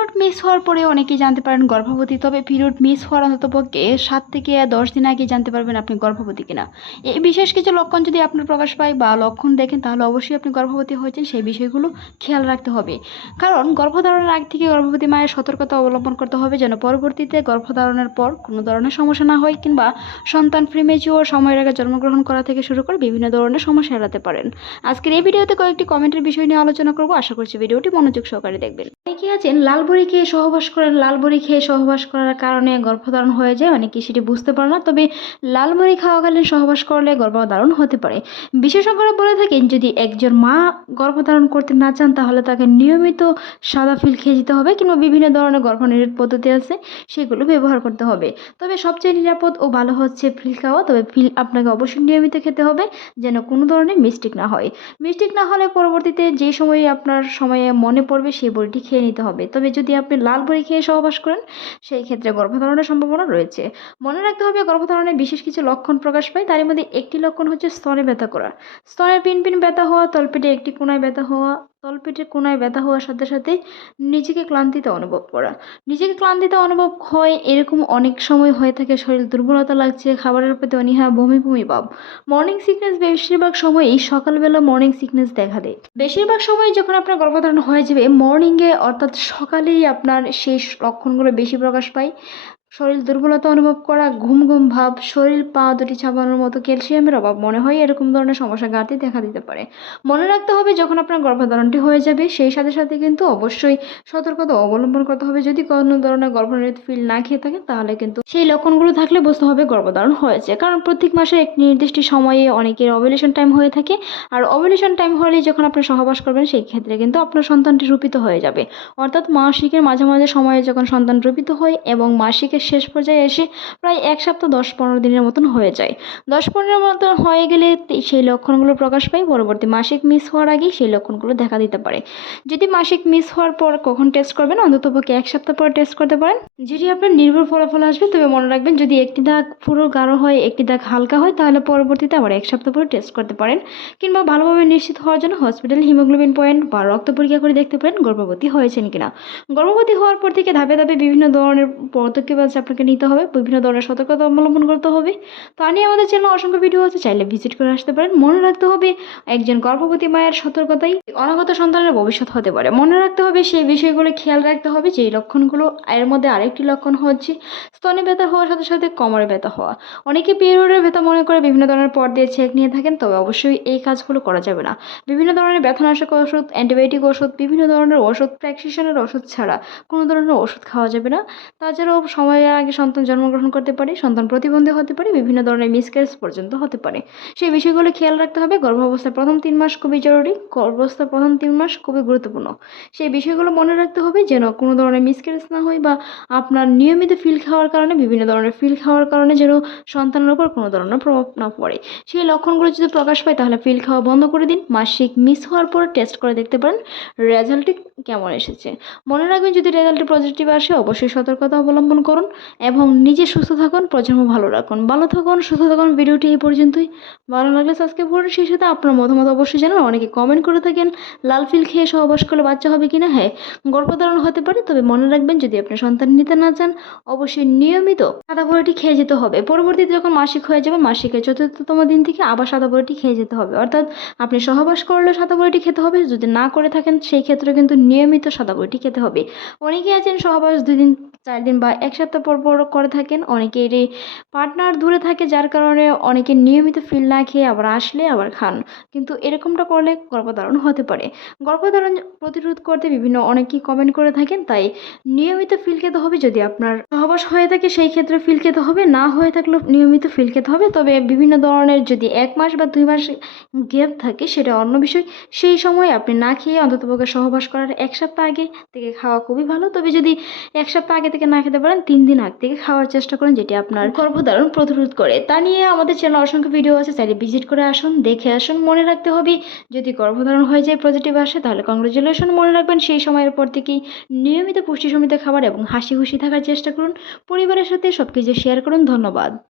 Period miss হওয়ার পরে অনেকেই জানতে পারেন গর্ভবতী, তবে পিরিয়ড মিস হওয়ার অন্ততপক্ষে 7 থেকে 10 দিন আগে জানতে পারবেন আপনি গর্ভবতী কিনা। এই বিশেষ কিছু লক্ষণ যদি আপনার প্রকাশ পায় বা লক্ষণ দেখেন তাহলে অবশ্যই আপনি গর্ভবতী হয়েছেন, সেই বিষয়গুলো খেয়াল রাখতে হবে। কারণ গর্ভধারণের আগ থেকে গর্ভবতী মায়ের সতর্কতা অবলম্বন করতে হবে যেন পরবর্তীতে গর্ভধারণের পর কোনো ধরনের সমস্যা না হয়, কিংবা সন্তান প্রিমেচিওর সময়ের আগে জন্মগ্রহণ করা থেকে শুরু করে বিভিন্ন ধরনের সমস্যা এড়াতে পারেন। আজকের এই ভিডিওতে কয়েকটি কমেন্টের বিষয় নিয়ে আলোচনা করব, আশা করছি ভিডিওটি মনোযোগ সহকারে দেখবেন। অনেকে আছেন লাল বড়ি খেয়ে সহবাস করেন, লাল বড়ি খেয়ে সহবাস করার কারণে গর্ভধারণ হয়ে যায়, অনেকে সেটি বুঝতে পারে না। তবে লাল বড়ি খাওয়াকালীন সহবাস করলে গর্ভধারণ হতে পারে। বিশেষজ্ঞরা বলে থাকেন যদি একজন মা গর্ভধারণ করতে না চান তাহলে তাকে নিয়মিত সাদা ফিল খেয়ে যেতে হবে, কিংবা বিভিন্ন ধরনের গর্ভনিরোধ পদ্ধতি আছে সেগুলো ব্যবহার করতে হবে। তবে সবচেয়ে নিরাপদ ও ভালো হচ্ছে ফিল খাওয়া। তবে ফিল আপনাকে অবশ্যই নিয়মিত খেতে হবে যেন কোনো ধরনের মিস্টেক না হয়। মিস্টেক না হলে পরবর্তীতে যে সময়ে আপনার সময়ে মনে পড়বে সেই বড়িটি খেয়ে নিতে হবে। তবে যদি আপনি লাল বড়ি খেয়ে সহবাস করেন সেই ক্ষেত্রে গর্ভধারণের সম্ভাবনা রয়েছে। মনে রাখতে হবে গর্ভধারণে বিশেষ কিছু লক্ষণ প্রকাশ পায়, তার মধ্যে একটি লক্ষণ হচ্ছে স্তনে ব্যথা করা, স্তনে পিন পিন ব্যথা হওয়া, তলপেটে একটি কোণায় ব্যথা হওয়া, তলপেটের কোণায় ব্যথা হওয়ার সাথে সাথে নিজেকে ক্লান্তিতে অনুভব করা। নিজেকে ক্লান্তিতে অনুভব হয় এরকম অনেক সময় হয়ে থাকে, শরীর দুর্বলতা লাগছে, খাবারের প্রতি অনীহা, বমি বমি ভাব। মর্নিং সিকনেস বেশিরভাগ সময়ই সকালবেলা মর্নিং সিকনেস দেখা দেয়। বেশিরভাগ সময় যখন আপনার গর্ভধারণ হয়ে যাবে মর্নিংয়ে অর্থাৎ সকালেই আপনার সেই লক্ষণগুলো বেশি প্রকাশ পায়। শরীর দুর্বলতা অনুভব করা, ঘুম ঘুম ভাব, শরীর পা দুটি চাপানোর মতো, ক্যালসিয়ামের অভাব মনে হয়, এরকম ধরনের সমস্যা ঘাটতি দেখা দিতে পারে। মনে রাখতে হবে যখন আপনার গর্ভধারণটি হয়ে যাবে সেই সাথে সাথে কিন্তু অবশ্যই সতর্কতা অবলম্বন করতে হবে। যদি কোনো ধরনের গর্ভনিরোধ ফিল না খেয়ে থাকেন তাহলে কিন্তু সেই লক্ষণগুলো থাকলে বুঝতে হবে গর্ভধারণ হয়েছে। কারণ প্রত্যেক মাসে এক নির্দিষ্ট সময়ে অনেকের ওভুলেশন টাইম হয়ে থাকে, আর ওভুলেশন টাইম হলে যখন আপনি সহবাস করবেন সেই ক্ষেত্রে কিন্তু আপনার সন্তানটি রূপিত হয়ে যাবে। অর্থাৎ মাসিকের মাঝামাঝি সময়ে যখন সন্তান রূপিত হয় এবং মাসিকের শেষ পর্যায়ে এসে প্রায় 1 সপ্তাহ 10-15 দিনের মতন হয়ে যায়। 10-15 মতন হয়ে গেলে সেই লক্ষণগুলো প্রকাশ পায়। পরবর্তী মাসিক মিস হওয়ার আগেই সেই লক্ষণগুলো দেখা দিতে পারে। যদি মাসিক মিস হওয়ার পর কখন টেস্ট করবেন, অন্ততপক্ষে 1 সপ্তাহ পর টেস্ট করতে পারেন, যেটি আপনার নির্ভুল ফলাফল আসবে। তবে মনে রাখবেন যদি একটি দাগ পুরো গাঢ় হয়, একটি দাগ হালকা হয়, তাহলে পরবর্তীতে আবার 1 সপ্তাহ পরে টেস্ট করতে পারেন, কিংবা ভালোভাবে নিশ্চিত হওয়ার জন্য হসপিটাল হিমোগ্লোবিন পয়েন্ট বা রক্ত পরীক্ষা করে দেখতে পারেন গর্ভবতী হয়েছেন কিনা। গর্ভবতী হওয়ার পর থেকে ধাপে ধাপে বিভিন্ন ধরনের পদক্ষেপ আছে আপনাকে নিতে হবে, বিভিন্ন ধরনের সতর্কতা অবলম্বন করতে হবে। তা নিয়ে আমাদের চ্যানেলে অসংখ্য ভিডিও আছে, চাইলে ভিজিট করে আসতে পারেন। মনে রাখতে হবে একজন গর্ভবতী মায়ের সতর্কতাই অনাগত সন্তানের ভবিষ্যৎ হতে পারে। মনে রাখতে হবে সেই বিষয়গুলো খেয়াল রাখতে হবে। যে লক্ষণগুলো, এর মধ্যে আরেকটি লক্ষণ হচ্ছে স্তনে ব্যথা হওয়ার সাথে সাথে কোমরে ব্যথা হওয়া। অনেকে পিরিয়ডের ব্যথা মনে করে বিভিন্ন ধরনের পর দিয়ে চেক নিয়ে থাকেন, তবে অবশ্যই এই কাজগুলো করা যাবে না। বিভিন্ন ধরনের ব্যথানাশক ওষুধ, অ্যান্টিবায়োটিক ওষুধ, বিভিন্ন ধরনের ওষুধ, প্রেসক্রিপশনের ওষুধ ছাড়া কোনো ধরনের ওষুধ খাওয়া যাবে না। তাছাড়াও সময়ের আগে সন্তান জন্মগ্রহণ করতে পারে, সন্তান প্রতিবন্ধী হতে পারে, বিভিন্ন ধরনের মিসক্যারেজ পর্যন্ত হতে পারে। সেই বিষয়গুলো খেয়াল রাখতে হবে। গর্ভাবস্থার প্রথম 3 মাস খুবই জরুরি, গর্ভাবস্থার প্রথম 3 মাস খুবই গুরুত্বপূর্ণ। সেই বিষয়গুলো মনে রাখতে হবে যেন কোনো ধরনের মিসক্যারেজ না হয়, বা আপনার নিয়মিত ফিল খাওয়ার কারণে, বিভিন্ন ধরনের ফিল খাওয়ার কারণে যেন সন্তানের উপর কোনো ধরনের প্রভাব না পড়ে। সেই লক্ষণগুলো যদি প্রকাশ পায় তাহলে ফিল খাওয়া বন্ধ করে দিন। মাসিক মিস হওয়ার পর টেস্ট করে দেখতে পারেন রেজাল্টটি কেমন এসেছে। মনে রাখবেন যদি রেজাল্টটি পজিটিভ আসে অবশ্যই সতর্কতা অবলম্বন করুন এবং নিজে সুস্থ থাকুন, প্রজন্ম ভালো রাখুন। ভালো থাকুন, সুস্থ থাকুন। ভিডিওটি এই পর্যন্তই। ভালো লাগলে সাবস্ক্রাইব করুন, সেই সাথে আপনার মতামত অবশ্যই জানান। অনেকে কমেন্ট করে থাকেন লাল ফিল খেয়ে সহবাস করলে বাচ্চা হবে কিনা। হ্যাঁ, গর্ভধারণ হতে পারে, তবে মনে রাখবেন যদি আপনি সন্তান নিতে না চান অবশ্যই নিয়মিত সাদা বড়িটি খেয়ে যেতে হবে। পরবর্তীতে যখন মাসিক হয়ে যাবে মাসিকের 4র্থতম দিন থেকে আবার সাদা বড়িটি খেয়ে যেতে হবে। অর্থাৎ আপনি সহবাস করলে সাদা বড়িটি খেতে হবে, যদি না করে থাকেন সেই ক্ষেত্রে কিন্তু নিয়মিত সাদা বড়িটি খেতে হবে। অনেকেই আছেন সহবাস 2 দিন 4 দিন বা 1 সপ্তাহ পর পর করে থাকেন। অনেকের পার্টনার দূরে থাকে যার কারণে অনেকে নিয়মিত ফিল না খেয়ে আবার আসলে আবার খান, কিন্তু এরকমটা করলে গর্ভধারণ হতে পারে। গর্ভধারণ প্রতিরোধ করতে বিভিন্ন অনেকেই কমেন্ট করে থাকেন, তাই নিয়মিত ফিল খেতে হবে। যদি আপনার সহবাস হয়ে থাকে সেই ক্ষেত্রে ফিল খেতে হবে, না হয়ে থাকলেও নিয়মিত ফিল খেতে হবে। তবে বিভিন্ন ধরনের যদি 1 মাস বা 2 মাস গ্যাপ থাকে সেটা অন্য বিষয়। সেই সময় আপনি না খেয়ে অন্ততপক্ষে সহবাস করার 1 সপ্তাহ আগে থেকে খাওয়া খুবই ভালো। তবে যদি 1 সপ্তাহ আগে থেকে না খেতে পারেন 3 দিন আগে থেকে খাওয়ার চেষ্টা করুন, যেটি আপনার গর্ভধারণ প্রতিরোধ করে। তা নিয়ে আমাদের চ্যানেলে অসংখ্য ভিডিও আছে, চাইলে ভিজিট করে আসুন, দেখে আসুন। মনে রাখতে হবে যদি গর্ভধারণ হয়ে যায় পজিটিভ আসে তাহলে কংগ্রেচুলেশন। মনে রাখবেন সেই সময়ের পর থেকেই নিয়মিত পুষ্টি সমৃদ্ধ খাবার এবং হাসি খুশি থাকার চেষ্টা করুন। পরিবারের সাথে সবকিছু শেয়ার করুন। ধন্যবাদ।